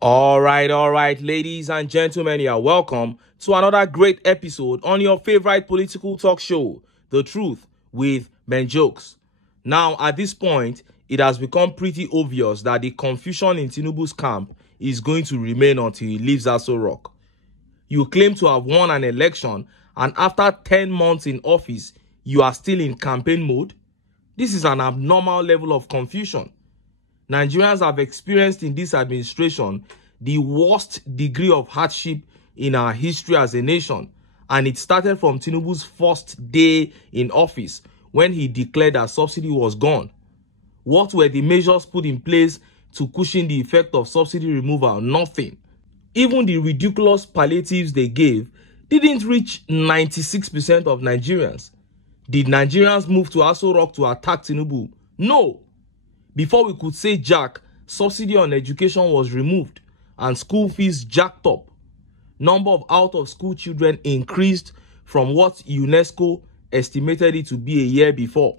All right, ladies and gentlemen, you are welcome to another great episode on your favorite political talk show, The Truth with Ben Jokes. Now, at this point, it has become pretty obvious that the confusion in TINUBU's camp is going to remain until he leaves Aso Rock. You claim to have won an election, and after 10 months in office, you are still in campaign mode? This is an abnormal level of confusion. Nigerians have experienced in this administration the worst degree of hardship in our history as a nation, and it started from Tinubu's first day in office when he declared that subsidy was gone. What were the measures put in place to cushion the effect of subsidy removal? Nothing. Even the ridiculous palliatives they gave didn't reach 96% of Nigerians. Did Nigerians move to Aso Rock to attack Tinubu? No. Before we could say jack, subsidy on education was removed and school fees jacked up. Number of out-of-school children increased from what UNESCO estimated it to be a year before.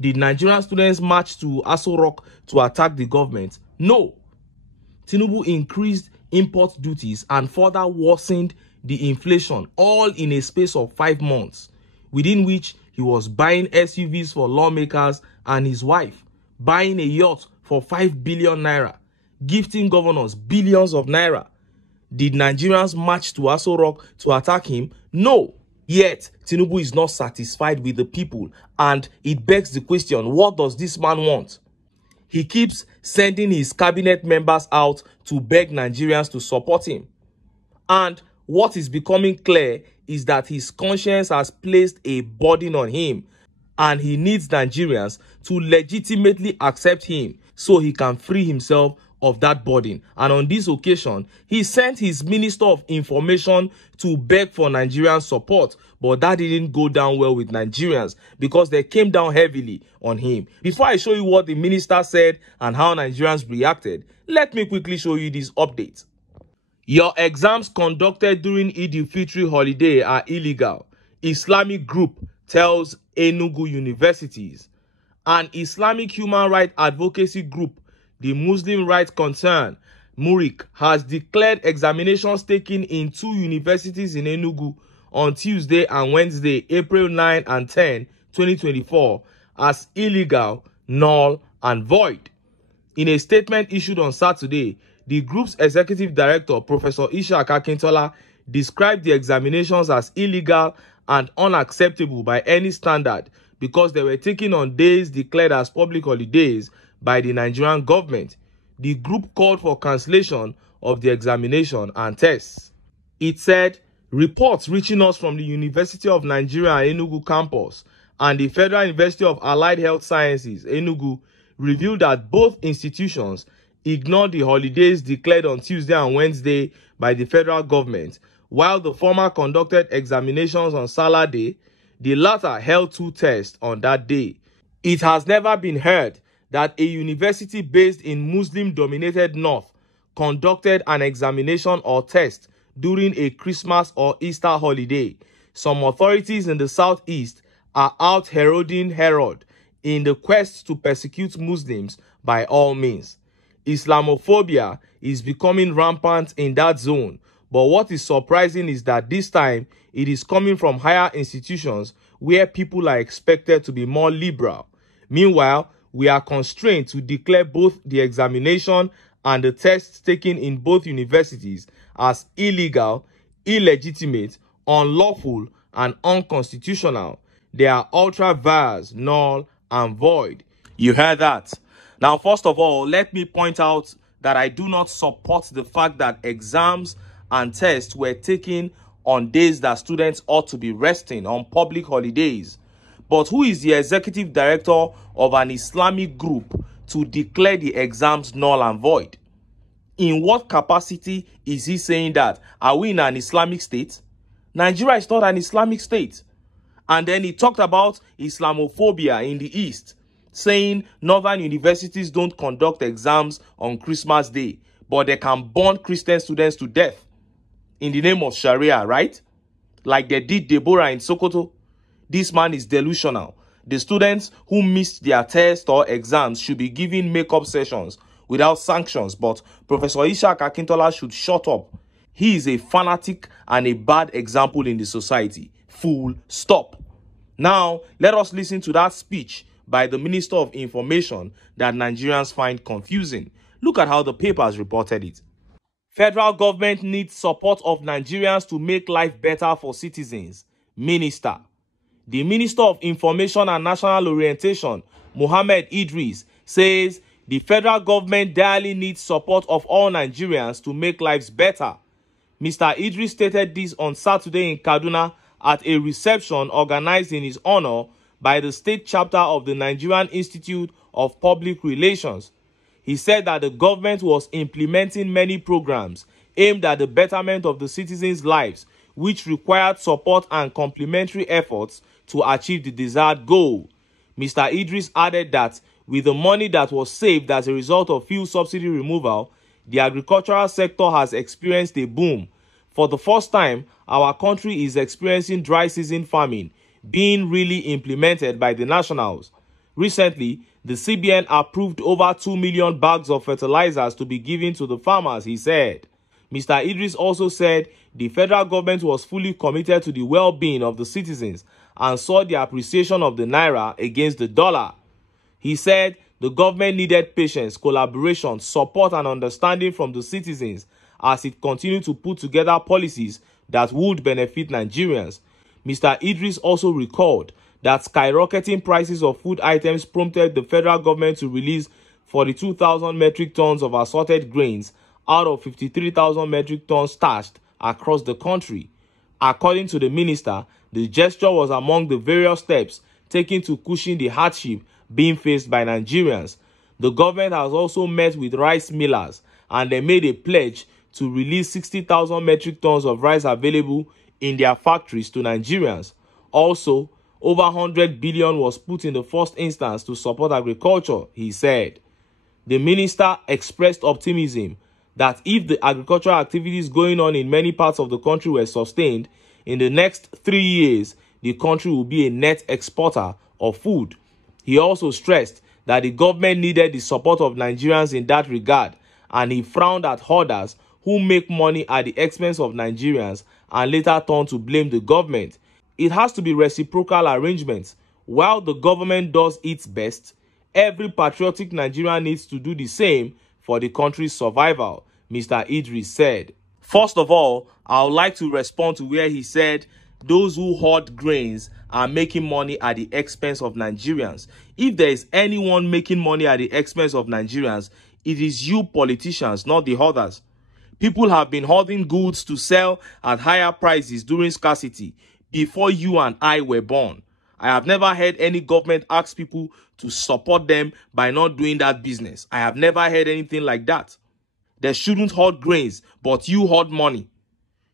Did Nigerian students march to Aso Rock to attack the government? No. Tinubu increased import duties and further worsened the inflation, all in a space of 5 months, within which he was buying SUVs for lawmakers and his wife, buying a yacht for 5 billion naira, gifting governors billions of naira. Did Nigerians march to Aso Rock to attack him? No. Yet, Tinubu is not satisfied with the people, and it begs the question, what does this man want? He keeps sending his cabinet members out to beg Nigerians to support him. And what is becoming clear is that his conscience has placed a burden on him, and he needs Nigerians to legitimately accept him so he can free himself of that burden. And on this occasion, he sent his Minister of Information to beg for Nigerian support, but that didn't go down well with Nigerians because they came down heavily on him. Before I show you what the minister said and how Nigerians reacted, let me quickly show you this update. Your exams conducted during Eid al-Fitr holiday are illegal, Islamic group tells ENUGU universities. An Islamic human rights advocacy group, the Muslim Rights Concern, MURIC, has declared examinations taken in 2 universities in ENUGU on Tuesday and Wednesday, April 9 and 10, 2024, as illegal, null, and void. In a statement issued on Saturday, the group's executive director, Professor Ishaq Akintola, described the examinations as illegal and unacceptable by any standard because they were taken on days declared as public holidays by the Nigerian government. The group called for cancellation of the examination and tests. It said, reports reaching us from the University of Nigeria ENUGU campus and the Federal University of Allied Health Sciences ENUGU revealed that both institutions ignored the holidays declared on Tuesday and Wednesday by the federal government. While the former conducted examinations on Salah Day, the latter held 2 tests on that day. It has never been heard that a university based in Muslim-dominated North conducted an examination or test during a Christmas or Easter holiday. Some authorities in the Southeast are out heralding Herod in the quest to persecute Muslims by all means. Islamophobia is becoming rampant in that zone, but what is surprising is that this time it is coming from higher institutions where people are expected to be more liberal. Meanwhile, we are constrained to declare both the examination and the tests taken in both universities as illegal, illegitimate, unlawful, and unconstitutional. They are ultra vires, null, and void. You heard that? Now, first of all, let me point out that I do not support the fact that exams and tests were taken on days that students ought to be resting on public holidays. But who is the executive director of an Islamic group to declare the exams null and void? In what capacity is he saying that? Are we in an Islamic state? Nigeria is not an Islamic state. And then he talked about Islamophobia in the East, saying northern universities don't conduct exams on Christmas Day, but they can burn Christian students to death in the name of Sharia, right? Like they did Deborah in Sokoto. This man is delusional. The students who missed their test or exams should be given makeup sessions without sanctions, but Professor Ishak Akintola should shut up. He is a fanatic and a bad example in the society. Full stop. Now, let us listen to that speech by the Minister of Information that Nigerians find confusing. Look at how the papers reported it. Federal government needs support of Nigerians to make life better for citizens. Minister. The Minister of Information and National Orientation, Mohammed Idris, says the federal government direly needs support of all Nigerians to make lives better. Mr. Idris stated this on Saturday in Kaduna at a reception organized in his honor by the state chapter of the Nigerian Institute of Public Relations. He said that the government was implementing many programs aimed at the betterment of the citizens' lives, which required support and complementary efforts to achieve the desired goal. Mr. Idris added that with the money that was saved as a result of fuel subsidy removal, the agricultural sector has experienced a boom. For the first time, our country is experiencing dry season farming being really implemented by the nationals. Recently, the CBN approved over 2 million bags of fertilizers to be given to the farmers, he said. Mr. Idris also said the federal government was fully committed to the well-being of the citizens and saw the appreciation of the naira against the dollar. He said the government needed patience, collaboration, support and understanding from the citizens as it continued to put together policies that would benefit Nigerians. Mr. Idris also recalled that skyrocketing prices of food items prompted the federal government to release 42,000 metric tons of assorted grains out of 53,000 metric tons stashed across the country. According to the minister, the gesture was among the various steps taken to cushion the hardship being faced by Nigerians. The government has also met with rice millers and they made a pledge to release 60,000 metric tons of rice available in their factories to Nigerians. Also, over 100 billion was put in the first instance to support agriculture, he said. The minister expressed optimism that if the agricultural activities going on in many parts of the country were sustained, in the next 3 years, the country will be a net exporter of food. He also stressed that the government needed the support of Nigerians in that regard, and he frowned at hoarders who make money at the expense of Nigerians and later turn to blame the government. It has to be reciprocal arrangements. While the government does its best, every patriotic Nigerian needs to do the same for the country's survival, Mr. Idris said. First of all, I would like to respond to where he said those who hoard grains are making money at the expense of Nigerians. If there is anyone making money at the expense of Nigerians, it is you politicians, not the hoarders. People have been hoarding goods to sell at higher prices during scarcity before you and I were born. I have never heard any government ask people to support them by not doing that business. I have never heard anything like that. They shouldn't hoard grains, but you hoard money.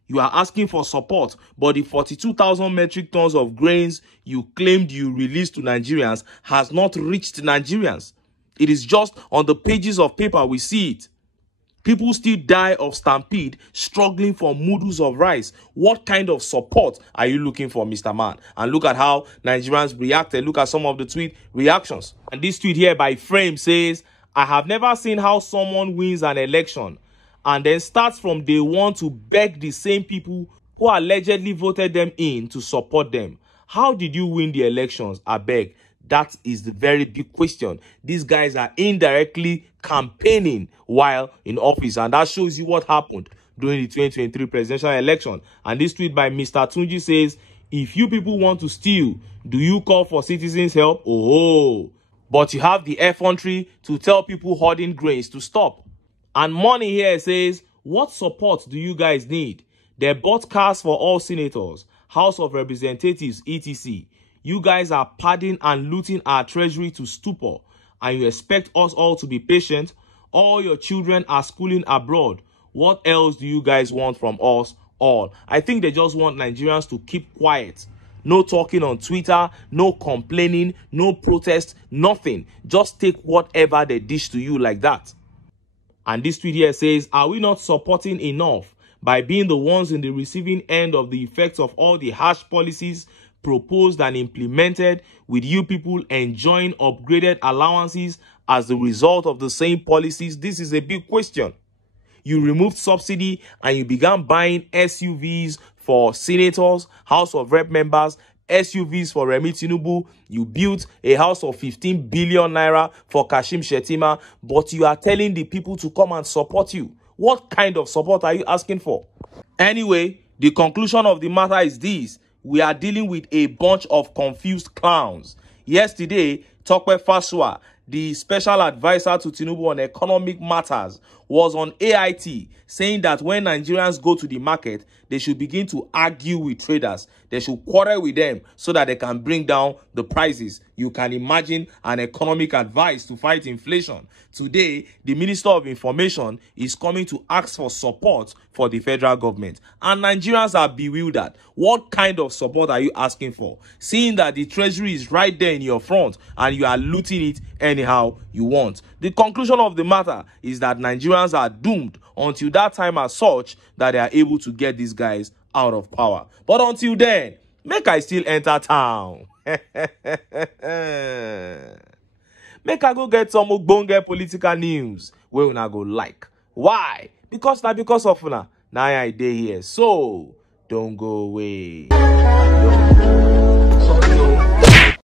You are asking for support, but the 42,000 metric tons of grains you claimed you released to Nigerians has not reached Nigerians. It is just on the pages of paper we see it. People still die of stampede, struggling for noodles of rice. What kind of support are you looking for, Mr. Man? And look at how Nigerians reacted. Look at some of the tweet reactions. And this tweet here by Frame says, I have never seen how someone wins an election and then starts from day one to beg the same people who allegedly voted them in to support them. How did you win the elections? I beg. That is the very big question. These guys are indirectly campaigning while in office, and that shows you what happened during the 2023 presidential election. And this tweet by Mr. Tunji says, if you people want to steal, do you call for citizens' help? Oh, but you have the effrontery to tell people hoarding grains to stop. And Money here says, what support do you guys need? They bought cars for all senators, House of Representatives, etc. You guys are padding and looting our treasury to stupor, and you expect us all to be patient. All your children are schooling abroad. What else do you guys want from us all? I think they just want Nigerians to keep quiet. No talking on Twitter, no complaining, no protest, nothing. Just take whatever they dish to you like that. And this tweet here says, are we not supporting enough by being the ones in the receiving end of the effects of all the harsh policies proposed and implemented, with you people enjoying upgraded allowances as the result of the same policies? This is a big question. You removed subsidy and you began buying SUVs for senators, House of Rep members, SUVs for Remi TINUBU. You built a house of 15 billion naira for Kashim Shettima, but you are telling the people to come and support you. What kind of support are you asking for? Anyway, the conclusion of the matter is this. We are dealing with a bunch of confused clowns. Yesterday, Tope Fasua, the special advisor to TINUBU on economic matters, was on AIT saying that when Nigerians go to the market, they should begin to argue with traders. They should quarrel with them so that they can bring down the prices. You can imagine an economic advice to fight inflation. Today, the Minister of Information is coming to ask for support for the federal government. And Nigerians are bewildered. What kind of support are you asking for? Seeing that the treasury is right there in your front and you are looting it anyhow you want. The conclusion of the matter is that Nigerians are doomed until that time as such that they are able to get these guys out of power. But until then, make I still enter town. Make I go get some ogbonge political news wey una go like. Why? Because of una. Now I dey here. So don't go away. Don't go.